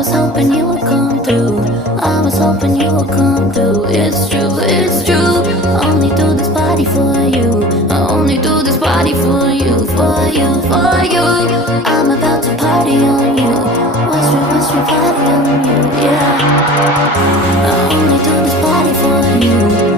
was hoping you would come through. I was hoping you would come through. It's true, it's true. I only do this body for you. I only do this body for you, for you, for you. I'm about to party on you. Watch me party on you, yeah. I only do this body for you.